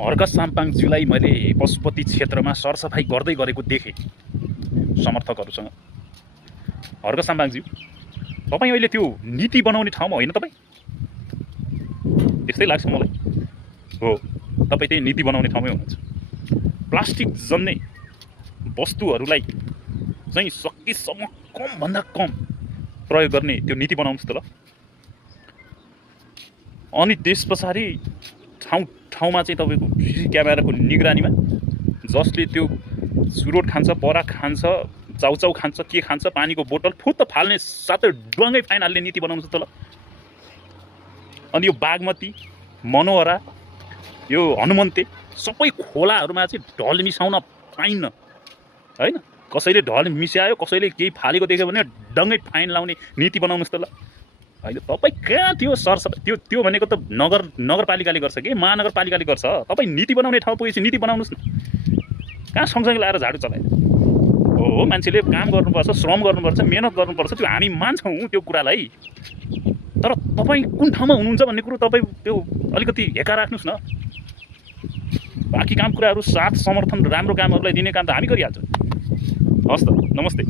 हर्क साम्पाङज्यूलाई मैले पशुपति क्षेत्रमा सरसफाई गर्दै गरेको देखेँ समर्थकहरूसँग। हर्क साम्पाङज्यू, तपाईँ अहिले त्यो नीति बनाउने ठाउँमा होइन तपाईँ? त्यस्तै लाग्छ मलाई। हो, तपाईँ त्यही नीति बनाउने ठाउँमै हुनुहुन्छ। प्लास्टिक जन्ने वस्तुहरूलाई चाहिँ सकेसम्म कमभन्दा कम प्रयोग गर्ने त्यो नीति बनाउनुहोस् त ल। अनि त्यस पछाडि ठाउँमा चाहिँ तपाईँको सिसी क्यामेराको निगरानीमा जसले त्यो सुरोट खान्छ, पराग खान्छ, चाउचाउ खान्छ, के खान्छ, पानीको बोतल फुत्त फाल्ने साथै डुवाङ्गै फाइन हाल्ने नीति बनाउनुहोस् त ल। अनि यो बागमती, मनोहरा, यो हनुमन्ते सबै खोलाहरूमा चाहिँ ढल मिसाउन पाइन्न होइन। कसैले ढल मिसायो, कसैले केही फालेको देख्यो भने डङ्गै फाइन लाउने नीति बनाउनुहोस् त ल। होइन तपाईँ कहाँ थियो सरसफाइ? त्यो भनेको त नगरपालिकाले गर्छ कि महानगरपालिकाले गर्छ। तपाईँ नीति बनाउने ठाउँ पुगेपछि नीति बनाउनुहोस् न। कहाँ सँगसँगै लाएर झाडु चलायो? हो, मान्छेले काम गर्नुपर्छ, श्रम गर्नुपर्छ, मेहनत गर्नुपर्छ, त्यो हामी मान्छौँ त्यो कुरालाई। तर तपाईँ कुन ठाउँमा हुनुहुन्छ भन्ने कुरो तपाईँ त्यो अलिकति हेका राख्नुहोस् न। बाँकी काम कुराहरू साथ समर्थन राम्रो कामहरूलाई दिने काम त हामी गरिहाल्छौँ। हस् त, नमस्ते।